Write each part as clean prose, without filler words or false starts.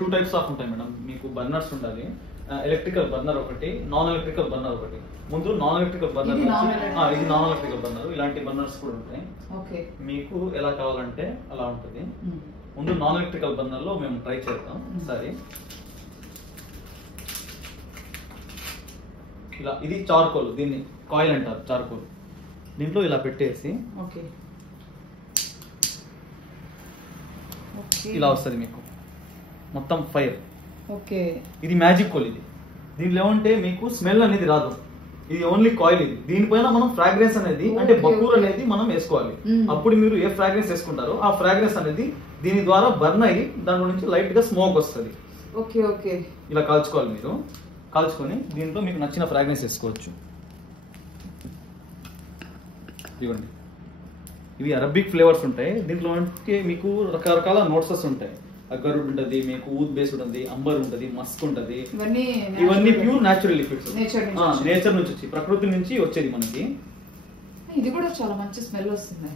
Two types of ఉంటాయి madam. మీకు burners ఉండాలి, ఎలక్ట్రికల్ బర్నర్ ఒకటి, నాన్ ఎలక్ట్రికల్ బర్నర్ ఒకటి. ముందు నాన్ ఎలక్ట్రికల్ బర్నర్, ఇది నాన్ ఎలక్ట్రికల్ బర్నర్. ఇలాంటి బర్నర్స్ కూడా ఉంటాయి. మీకు ఎలా కావాలంటే అలా ఉంటుంది. ముందు నాన్ ఎలక్ట్రికల్ బర్నర్ లో మేము ట్రై చేద్దాం సరే. ఇలా ఇది చార్కోల్, దీన్ని కాయిల్ అంటారు, చార్కోల్. దీంట్లో ఇలా పెట్టేసి ఇలా వస్తుంది మీకు మొత్తం ఫైర్. ఇది మ్యాజిక్ కోల్. ఇది దీంట్లో ఏమంటే మీకు స్మెల్ అనేది రాదు, ఇది ఓన్లీ కాయిల్. ఇది దీనిపైన మనం ఫ్రాగ్రెన్స్ అనేది అంటే బకూర్ అనేది మనం వేసుకోవాలి. అప్పుడు మీరు ఏ ఫ్రాగ్రెన్స్ వేసుకుంటారో ఆ ఫ్రాగ్రెన్స్ అనేది దీని ద్వారా బర్న్ అయ్యి దాంట్లో నుంచి లైట్ గా స్మోక్ వస్తుంది. ఇలా కాల్చుకోవాలి మీరు. కాల్చుకొని దీంట్లో మీకు నచ్చిన ఫ్రాగ్రెన్స్ వేసుకోవచ్చు. ఇవ్వండి, ఇవి అరబిక్ ఫ్లేవర్స్ ఉంటాయి. దీంట్లో అంటే మీకు రకరకాల నోట్సెస్ ఉంటాయి. అగరుడ్ ఉంటుంది, మీకు ఊద్ బేస్ ఉంటుంది, అంబర్ ఉంటుంది, మస్క్ ఉంటుంది. ఇవన్నీ ప్యూర్ న్యాచురల్ లిక్విడ్స్, నేచర్ నుంచి వచ్చి ప్రకృతి నుంచి వచ్చేది మనకి. ఇది కూడా చాలా మంచి స్మెల్ వస్తుంది.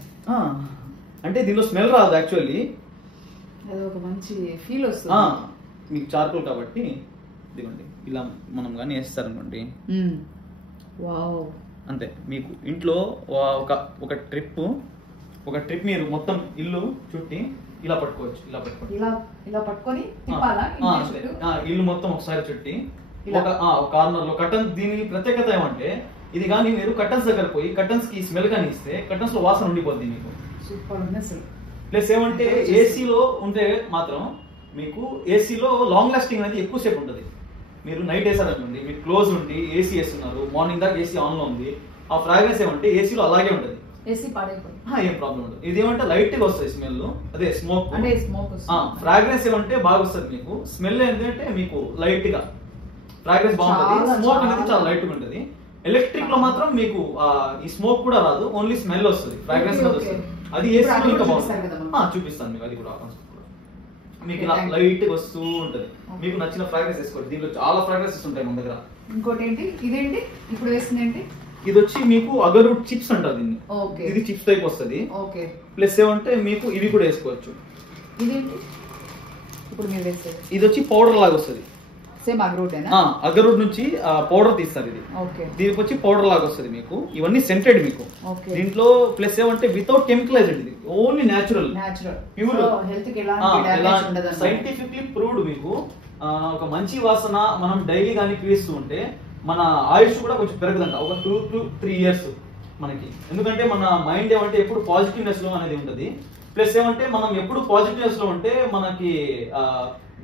అంటే దీనిలో స్మెల్ రాదు యాక్చువల్లీ, ఒక మంచి ఫీల్ వస్తుంది మీకు చార్కోల్ కాబట్టి. ఇదిగోండి ఇలా మనం కానీ వేస్తారనుకోండి అంతే. మీకు ఇంట్లో ఒక ట్రిప్ మీరు మొత్తం ఇల్లు చుట్టి ఇలా పట్టుకోవచ్చు. ఇలా పట్టుకొని ఇల్లు మొత్తం ఒకసారి చుట్టి ఒక కార్నర్ లో కర్టన్. దీని ప్రత్యేకత ఏమంటే ఇది కానీ మీరు కర్టన్స్ దగ్గర పోయి కర్టన్స్ కి స్మెల్ కానీ ఇస్తే కర్టన్స్ లో వాసన ఉండిపోద్ది మీకు. ప్లస్ ఏమంటే ఏసీలో ఉంటే మాత్రం మీకు ఏసీలో లాంగ్ లాస్టింగ్ అనేది ఎక్కువసేపు ఉంటుంది. మీరు నైట్ వేసారనుకోండి, మీకు క్లోజ్ ఉండి ఏసీ వేస్తున్నారు, మార్నింగ్ దాకా ఏసీ ఆన్ లో ఉంది, ఆ ఫ్రాగ్రెన్స్ ఏమంటే ఏసీలో అలాగే ఉంటుంది, ఏం ప్రాబ్లం ఉండదు. ఇది ఏమంటే లైట్ గా వస్తుంది స్మెల్, అదే స్మోక్. ఫ్రాగ్రెన్స్ ఏమంటే బాగా వస్తుంది మీకు. స్మెల్ ఏంటంటే మీకు లైట్ గా ఫ్రాగ్రెన్స్ బాగుంటుంది, స్మోక్ అనేది చాలా లైట్ గా ఉంటుంది. ఎలక్ట్రిక్ లో మాత్రం మీకు ఈ స్మోక్ కూడా రాదు, ఓన్లీ స్మెల్ వస్తుంది, ఫ్రాగ్రెన్స్ వస్తుంది. అది ఏసీలో ఇంకా బాగుంటుంది. చూపిస్తాను మీకు అది కూడా. మీకు ఇలా లైట్ గా వస్తూ ఉంటది. మీకు నచ్చిన ఫ్రాగ్రెన్స్ వేసుకోండి. దీంట్లో చాలా ఫ్రాగ్రెన్సెస్ ఉంటాయి మన దగ్గర. ఇంకోటి ఏంటి, ఇదేంటి ఇప్పుడు వేసింది? ఇది వచ్చి మీకు అగరుడ్ చిప్స్ అంటారు దీన్ని. ఇది చిప్స్ టైప్ వస్తుంది. ప్లస్ ఏమంటే మీకు ఇవి కూడా వేసుకోవచ్చు. ఇది వచ్చి పౌడర్ లాగా వస్తుంది. అగరుడ్ నుంచి పౌడర్ తీస్తారు. ఇది దీనికి వచ్చి పౌడర్ లాగా వస్తుంది మీకు. ఇవన్నీ సెంటెడ్ మీకు దీంట్లో. ప్లస్ ఏమంటే వితౌట్ కెమికలైజ్డ్, ఇది only natural, pure, scientifically proved. మీకు ఒక మంచి వాసన మనం డైలీ కానీ పీలుస్తూ ఉంటే మన ఆయుష్ కూడా కొంచెం పెరుగుదంట, ఒక 2 to 3 years మనకి. ఎందుకంటే మన మైండ్ ఏమంటే ఎప్పుడు పాజిటివ్నెస్ లో అనేది ఉంటుంది. ప్లస్ ఏమంటే మనం ఎప్పుడు పాజిటివ్నెస్ లో ఉంటే మనకి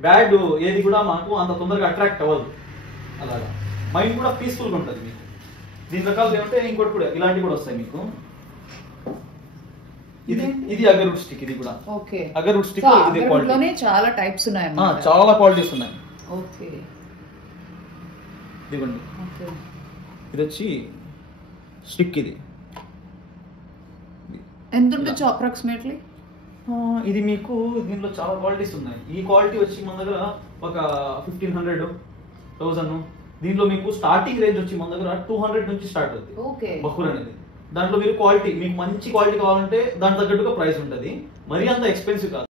బ్యాడ్ ఏది కూడా మనకు అంత తొందరగా అట్రాక్ట్ అవ్వదు. అలాగా మైండ్ కూడా పీస్ఫుల్ గా ఉంటుంది మీకు. దీని రకాలు ఏమంటే ఇంకోటి కూడా ఇలాంటివి కూడా వస్తాయి మీకు. ఇది అగరుడ్ స్టిక్. ఇది కూడా అగరుడ్ స్టిక్. చాలా టైప్స్ ఉన్నాయి, చాలా క్వాలిటీస్ ఉన్నాయి. ఇదిగోండి, ఇది వచ్చి స్టిక్. ఇది ఎంత ఉండొచ్చు అప్రాక్సిమేట్లీ? ఇది మీకు దీనిలో చాలా క్వాలిటీస్ ఉన్నాయి. ఈ క్వాలిటీ వచ్చి మన దగ్గర ఒక 1500, 1000. దీంట్లో మీకు స్టార్టింగ్ రేంజ్ వచ్చి మన దగ్గర 200 నుంచి స్టార్ట్ అవుతుంది బకూర్ అనేది. దాంట్లో మీరు క్వాలిటీ, మీకు మంచి క్వాలిటీ కావాలంటే దాని తగ్గట్టుగా ప్రైస్ ఉంటుంది. మరీ అంత ఎక్స్పెన్సివ్ కాదు.